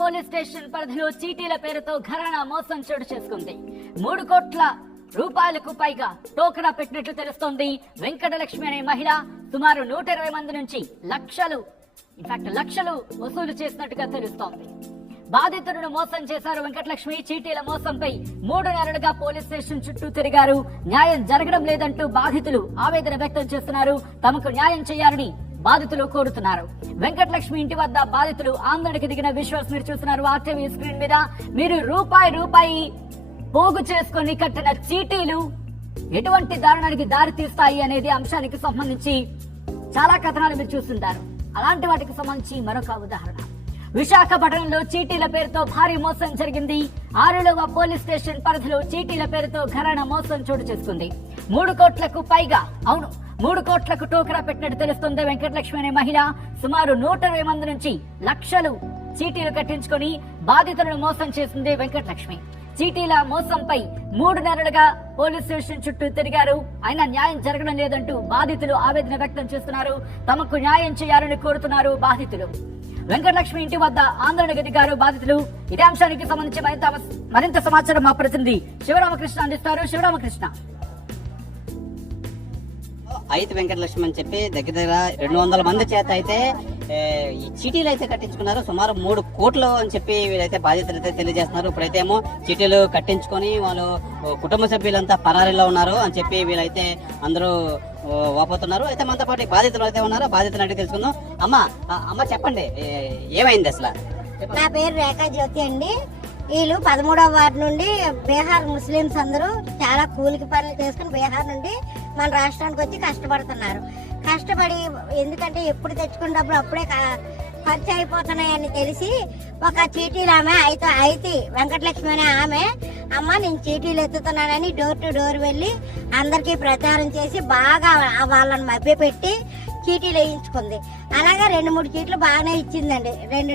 Police station పరిధిలో చీటీల పేరుతో ఘరానా మోసం చోటు చేసుకుంది. 3 కోట్ల రూపాయలకు పైగా టోకరా పెట్టినట్లు తెలుస్తోంది. వెంకటలక్ష్మి అనే మహిళ సుమారు 120 మంది నుంచి లక్షలు వసూలు చేసినట్టుగా తెలుస్తోంది. బాధితులను మోసం చేశారు వెంకటలక్ష్మి. చీటీల మోసంపై 3 నెలలుగా పోలీస్ స్టేషన్ చుట్టూ తిరిగారు. న్యాయం జరగడం లేదంటూ బాధితులు ఆవేదన వ్యక్తం చేస్తున్నారు. తమకు న్యాయం చేయాలని బాధితులు కోరుతున్నారు. వెంకటలక్ష్మి ఇంటి వద్ద బాధితులు ఆందోళనకు దిగిన విజువల్స్ మీరు చూస్తున్నారు ఆర్టీవీ స్క్రీన్ మీద. మీరు రూపాయి పోగు చేసుకుని కట్టిన చీటీలు ఎటువంటి దారుణానికి దారి తీస్తాయి అనేది అంశానికి సంబంధించి చాలా కథనాలు మీరు చూస్తుంటారు. అలాంటి వాటికి సంబంధించి మరొక ఉదాహరణ. విశాఖపట్నంలో చీటీల పేరుతో భారీ మోసం జరిగింది. 6వ పోలీస్ స్టేషన్ పరిధిలో చీటీల పేరుతో ఘరానా మోసం చోటు చేసుకుంది. 3 కోట్లకు పైగా 3 కోట్లకు టోకరా పెట్టినట్టు తెలుస్తుంది. వెంకటలక్ష్మి అనే మహిళ సుమారు 120 మంది నుంచి లక్షలు చీటీలు కట్టించుకుని బాధితులను మోసం చేసింది వెంకటలక్ష్మి. చీటీల మోసంపై 3 నెలలుగా పోలీస్ స్టేషన్ చుట్టూ తిరిగారు. అయినా న్యాయం జరగడం లేదంటూ బాధితులు ఆవేదన వ్యక్తం చేస్తున్నారు. తమకు న్యాయం చేయాలని కోరుతున్నారు బాధితులు. వెంకటలక్ష్మి ఇంటి వద్ద ఆందోళనకు దిగారు బాధితులు. ఇదే అంశానికి సంబంధించి మరింత సమాచారం మా ప్రతినిధి శివరామకృష్ణ అందిస్తారు. శివరామకృష్ణ, అయితే వెంకటలక్ష్మి అని చెప్పి దగ్గర 200 మంది చేత అయితే ఈ చీటీలు అయితే కట్టించుకున్నారు. సుమారు 3 కోట్లు అని చెప్పి వీళ్ళైతే బాధితులు అయితే తెలియజేస్తున్నారు. ఇప్పుడైతే ఏమో చీటీలు కట్టించుకొని వాళ్ళు కుటుంబ సభ్యులంతా పరారీలో ఉన్నారు అని చెప్పి వీళ్ళైతే అందరూ వాపోతున్నారు. అయితే మనతో పాటు బాధితులు అయితే ఉన్నారు. బాధితులు అంటే తెలుసుకుందాం. అమ్మ చెప్పండి, ఏమైంది అసలు? నా పేరు రేఖా జ్యోతి అండి. వీళ్ళు 13వ వార్డు నుండి బీహార్ ముస్లింస్ అందరూ చాలా కూలికి పనులు చేసుకుని బీహార్ నుండి మన రాష్ట్రానికి వచ్చి కష్టపడుతున్నారు. కష్టపడి ఎందుకంటే ఎప్పుడు తెచ్చుకున్న డబ్బులు అప్పుడే ఖర్చు అయిపోతున్నాయని తెలిసి ఒక చీటీలు ఆమె అయితే వెంకటలక్ష్మి అనే ఆమె, అమ్మ నేను చీటీలు ఎత్తుతున్నానని డోర్ టు డోర్ వెళ్ళి అందరికీ ప్రచారం చేసి బాగా వాళ్ళని మభ్యపెట్టి చీటీలు వేయించుకుంది. అలాగా 2-3 చీట్లు బాగానే ఇచ్చిందండి, 2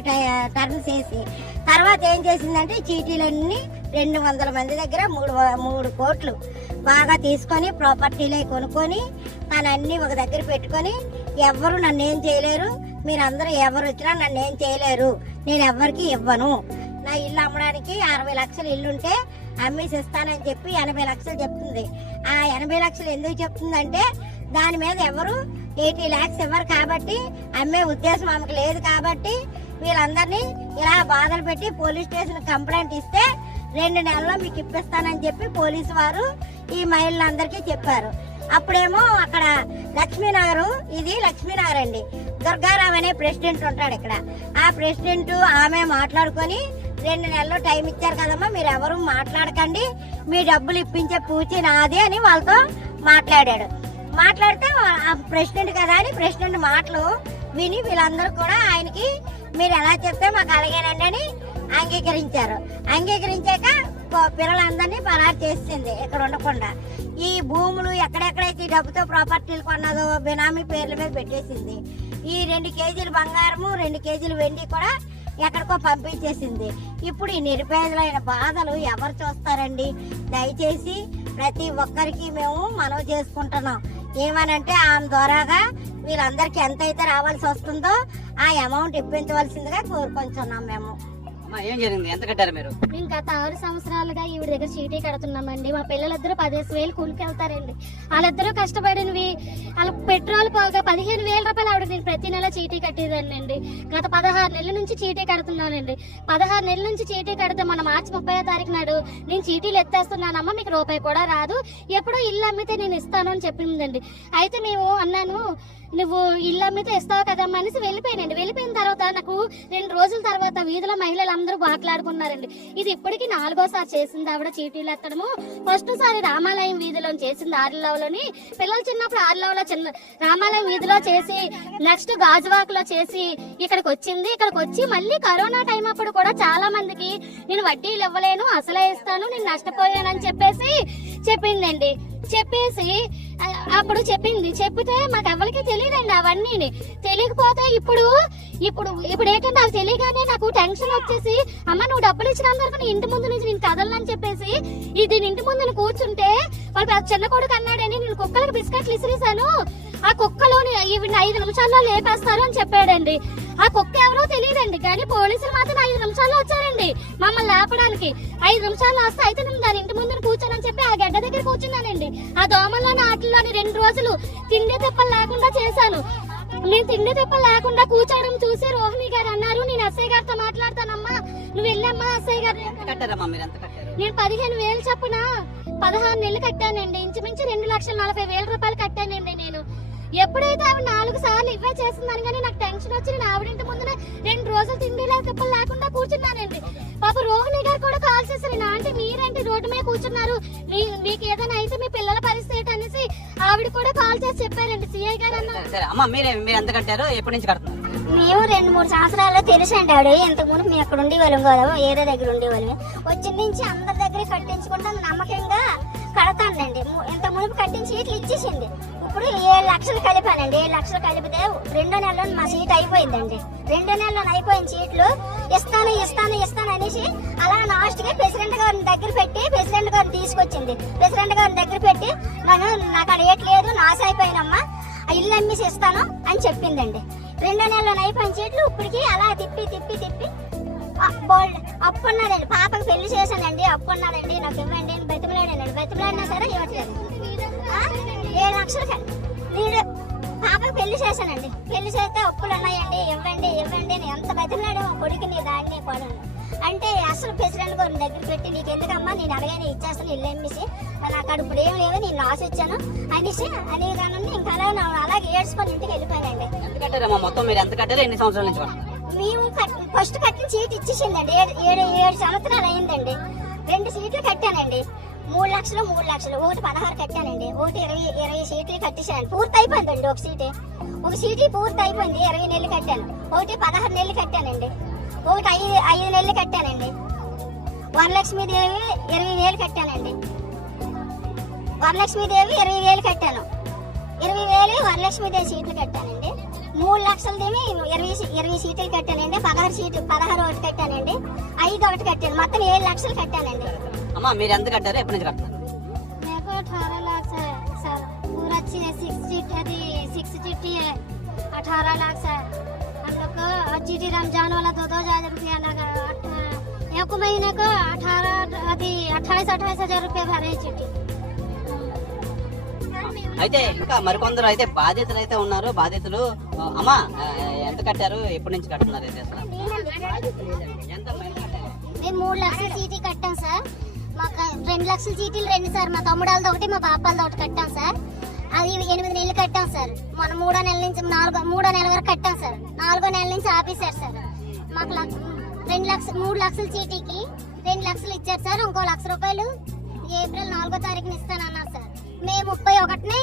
టర్మ్స్ వేసి. తర్వాత ఏం చేసిందంటే చీటీలన్నీ 200 మంది దగ్గర 3 కోట్లు బాగా తీసుకొని ప్రాపర్టీలే కొనుక్కొని తనన్నీ ఒక దగ్గర పెట్టుకొని, ఎవరు నన్ను ఏం చేయలేరు, మీరందరూ ఎవరు వచ్చినా నన్ను ఏం చేయలేరు, నేను ఎవరికి ఇవ్వను, నా ఇల్లు అమ్మడానికి 60 లక్షలు ఇల్లుంటే అమ్మేసి ఇస్తానని చెప్పి 80 లక్షలు చెప్తుంది. ఆ 80 లక్షలు ఎందుకు చెప్తుందంటే దాని మీద ఎవరు 80 lakhs ఇవ్వరు కాబట్టి, అమ్మే ఉద్దేశం ఆమెకు లేదు కాబట్టి వీళ్ళందరినీ ఇలా బాధలు పెట్టి పోలీస్ స్టేషన్ కంప్లైంట్ ఇస్తే 2 నెలల్లో మీకు ఇప్పిస్తానని చెప్పి పోలీసు వారు ఈ మహిళలందరికీ చెప్పారు. అప్పుడేమో అక్కడ లక్ష్మీనగర్, ఇది లక్ష్మీనగర్ అండి, దుర్గారావు అనే ప్రెసిడెంట్ ఉంటాడు ఇక్కడ. ఆ ప్రెసిడెంట్ ఆమె మాట్లాడుకొని 2 నెలలు టైం ఇచ్చారు కదమ్మా, మీరు ఎవరు మాట్లాడకండి, మీ డబ్బులు ఇప్పించే పూచి నాది అని వాళ్ళతో మాట్లాడాడు. మాట్లాడితే ప్రెసిడెంట్ కదా అని ప్రెసిడెంట్ మాటలు విని వీళ్ళందరూ కూడా ఆయనకి మీరు ఎలా చెప్తే మాకు అలాగేనండి అని అంగీకరించారు. అంగీకరించాక పిల్లలందరినీ పరారు చేసింది ఇక్కడ ఉండకుండా. ఈ భూములు ఎక్కడెక్కడైతే డబ్బుతో ప్రాపర్టీలు కొన్నదో బినామీ పేర్ల మీద పెట్టేసింది. ఈ 2 కేజీలు బంగారము 2 కేజీలు వెండి కూడా ఎక్కడికో పంపించేసింది. ఇప్పుడు ఈ నిరుపేదలైన బాధలు ఎవరు చూస్తారండి? దయచేసి ప్రతి ఒక్కరికి మేము మనవి చేసుకుంటున్నాం. ఏమనంటే ఆమె ద్వారాగా వీళ్ళందరికీ ఎంతైతే రావాల్సి వస్తుందో ఆ అమౌంట్ ఇప్పించవలసిందిగా కోరుకుంటున్నాం. ఏం జరిగింది? ఎంత కట్టారు మీరు? మేము గత 6 సంవత్సరాలుగా ఈవిడ దగ్గర చీటీ కడుతున్నామండి. మా పిల్లలిద్దరూ 15,000 కూలికి వెళ్తారండి. వాళ్ళిద్దరూ కష్టపడినవి వాళ్ళ పెట్రోల్ పోగా 15,000 రూపాయలు ఆవిడ నేను ప్రతి నెల చీటీ కట్టేదాన్ని. గత 16 నెలల నుంచి చీటీ కడుతున్నానండి. 16 నెలల నుంచి చీటీ కడితే మన మార్చి 30వ తారీఖు నాడు నేను చీటీలు ఎత్తేస్తున్నానమ్మా, మీకు రూపాయి కూడా రాదు, ఎప్పుడో ఇల్లు అమ్మితే నేను ఇస్తాను అని చెప్పిందండి. అయితే మేము అన్నాను, నువ్వు ఇల్లు అమ్మితే ఇస్తావు కదమ్మా అనేసి వెళ్ళిపోయానండి. వెళ్ళిపోయిన తర్వాత నాకు 2 రోజుల తర్వాత వీధిలో మహిళలందరూ మాట్లాడుకున్నారండి. ఇది ఇప్పటికీ 4వసారి చేసింది ఆవిడ చీటీలు ఎత్తడము. ఫస్ట్ సారి రామాలయం వీధిలో చేసింది 6లవలోని, పిల్లలు చిన్నప్పుడు 6లవలో రామాలయం వీధిలో చేసి, నెక్స్ట్ గాజువాకలో చేసి ఇక్కడికి వచ్చింది. ఇక్కడికి వచ్చి మళ్ళీ కరోనా టైం అప్పుడు కూడా చాలా మందికి నేను వడ్డీలు ఇవ్వలేను, అసలే ఇస్తాను, నేను నష్టపోయానని చెప్పేసి చెప్పిందండి. చెప్పేసి అప్పుడు చెప్పితే మాకు ఎవరికి తెలియదండి. అవన్నీ తెలియకపోతే ఇప్పుడు ఏంటంటే నాకు తెలియగానే నాకు టెన్షన్ వచ్చేసి, అమ్మ నువ్వు డబ్బులు ఇచ్చినందుకు నీ ఇంటి ముందు నుంచి నేను కదలని చెప్పేసి ఇది ఇంటి ముందు కూర్చుంటే వాళ్ళు చిన్న కొడుకు అన్నాడని నేను కుక్కలకి బిస్కెట్లు ఇసిరేసాను, ఆ కుక్కలోని 5 నిమిషాల్లో లేపేస్తారు అని చెప్పాడండి. ఆ కుక్క ఎవరో తెలియదండి, కానీ పోలీసులు మాత్రం 5 నిమిషాల్లో మమ్మల్ని లేపడానికి 5 నిమిషాలు వస్తే అయితే నేను దాని ఇంటి ముందు కూర్చోనని చెప్పి ఆ గడ్డ దగ్గర కూర్చున్నానండి. ఆ దోమల్లోని ఆటల్లోని 2 రోజులు తిండి తిప్పలు లేకుండా చేశాను. నేను తిండి తిప్పలు లేకుండా కూర్చోవడం చూసి రోహిణి గారు అన్నారు, నేను ఎస్ఐ గారితో మాట్లాడతానమ్మా, నువ్వు వెళ్ళమ్మా ఎస్ఐ గారు. కట్టారమ్మా మీరు ఎంత కట్టారు? నేను 15,000 చొప్పున 16 నెలలు కట్టానండి. ఇంచుమించు 2,40,000 రూపాయలు కట్టానండి. నేను ఎప్పుడైతే ఆవిడ 4 సార్లు ఇవే చేస్తుందని కానీ నాకు టెన్షన్ వచ్చి నేను ఆవిడింటి ముందునే 2 రోజులు తిండి తిప్పలు లేకుండా కూర్చున్నానండి. పాప రోహిణి గారు కూడా కాల్ చేశారు, ఆంటీ మీరేంటి రోడ్డు మీద కూర్చున్నారు, మీకు ఏదైనా అయితే మీ పిల్లల పరిస్థితి ఏంటి అనేసి ఆవిడ కూడా కాల్ చేసి చెప్పారండి. సిఐ గారు అన్నారు. సరే అమ్మా మీరు ఎంత కట్టారు, ఎప్పటి నుంచి కడుతున్నారు? మేము 2-3 సంవత్సరాల్లో తెలుసండి ఆవిడ. ఇంతకు ముందు మేము అక్కడ ఉండేవాళ్ళం కదా, ఏదో దగ్గర ఉండేవాళ్ళం. వచ్చిన నుంచి అందరి దగ్గర కట్టించుకుంటా నమ్మకంగా కడతానండి. ఇంత మునుపు కట్టించి ఇట్లా ఇచ్చేసింది. ఇప్పుడు 7 లక్షలు కలిపానండి. 7 లక్షలు కలిపితే 2 నెలల్లో మా సీట్ అయిపోయిందండి. 2 నెలల్లో అయిపోయిన సీట్లు ఇస్తాను అనేసి అలా లాస్ట్ గా ప్రెసిడెంట్ గారిని దగ్గర పెట్టి ప్రెసిడెంట్ గారిని తీసుకొచ్చింది. ప్రెసిడెంట్ గారిని దగ్గర పెట్టి నాకు అక్కడ ఏట్లేదు, నాశ అయిపోయినమ్మా, ఆ ఇల్లు అమ్మేసి ఇస్తాను అని చెప్పిందండి. 2 నెలల్లో అయిపోయిన సీట్లు ఇప్పటికి అలా తిప్పి అప్పు ఉన్నాడండి. పాపకి పెళ్లి చేశానండి, అప్పు ఉన్నాడండి, నాకు ఇవ్వండి బతిమలాడినా సరే ఇవ్వట్లేదు. 7 లక్షలు నేను పాపకి పెళ్లి చేశానండి. పెళ్లి చేస్తే అప్పులు ఉన్నాయండి, ఇవ్వండి అని ఎంత బతిమలాడేమో కొడుకుని దాన్ని కూడా అంటే అసలు ప్రెసిడెంట్ గారిని దగ్గర పెట్టి నీకు ఎందుకమ్మా, నేను అడగానే ఇచ్చేస్తాను ఇల్లు అమ్మేసి, నాకు అక్కడ ఇప్పుడు ఏం లేదు, నేను లాస్ ఇచ్చాను అనేసి అని కానీ ఇంకా అలాగే ఏడ్చుకొని ఇంటికి వెళ్ళిపోయానండి. ఎంత కట్టారమ్మా మొత్తం? మీరు ఎంత కట్టారు, ఎన్ని సంవత్సరాల నుంచి? మేము ఫస్ట్ కట్టిన సీట్ ఇచ్చేసిందండి. 7 సంవత్సరాలు అయిందండి. 2 సీట్లు కట్టానండి. 3 లక్షలు ఒకటి 16 కట్టానండి. ఒకటి 20 సీట్లు కట్టేసాను. పూర్తి అయిపోయిందండి. ఒక సీటు పూర్తి అయిపోయింది. 20 నెలలు కట్టాను. ఒకటి 16 నెలలు కట్టానండి. ఒకటి 5 నెలలు కట్టానండి. వరలక్ష్మీదేవి 20,000 కట్టానండి. వరలక్ష్మీదేవి 20,000 కట్టాను. 20,000 వరలక్ష్మీదేవి సీట్లు కట్టానండి. 3 లక్షలదేమి 20 సీట్లు కట్టానండి. 16 ఒకటి కట్టానండి. 5 ఒకటి కట్టాను. మొత్తం 7 లక్షలు కట్టానండి. అమ్మా మీరు ఎంత కట్టారు, ఎప్పటి నుంచి కట్టారు? मेरे को 18 लाख है सर, पूरा 6 चिट्ठी है, 18 लाख है। हम लोग को चिट्ठी रमजान वाला 2,000 रुपया लगा। 1 महीने को 28,000 रुपया भरे चिट्ठी। అయితే ఇంకా మరికొందరు అయితే బాధితులు అయితే ఉన్నారు. బాధితులు అమ్మా ఎంత కట్టారు, ఎప్పటి నుంచి కట్టున్నారు? నేను 3 లక్షల చీటీ కట్టాను సార్. మాకు 2 లక్షల చీటీలు 2 సార్. మా తమ్ముడాలది ఒకటి, మా పాపాలది ఒకటి కట్టాం సార్. అది 8 నెలలు కట్టాం సార్. మన 3వ నెల నుంచి 4వ నెల వరకు కట్టాం సార్. 4వ నెల నుంచి ఆపేశారు సార్. మాకు 3 లక్షల చీటీకి 2 లక్షలు ఇచ్చారు సార్. ఇంకో 1,00,000 రూపాయలు ఏప్రిల్ 4వ తారీఖున ఇస్తానన్నారు సార్. మే 31నే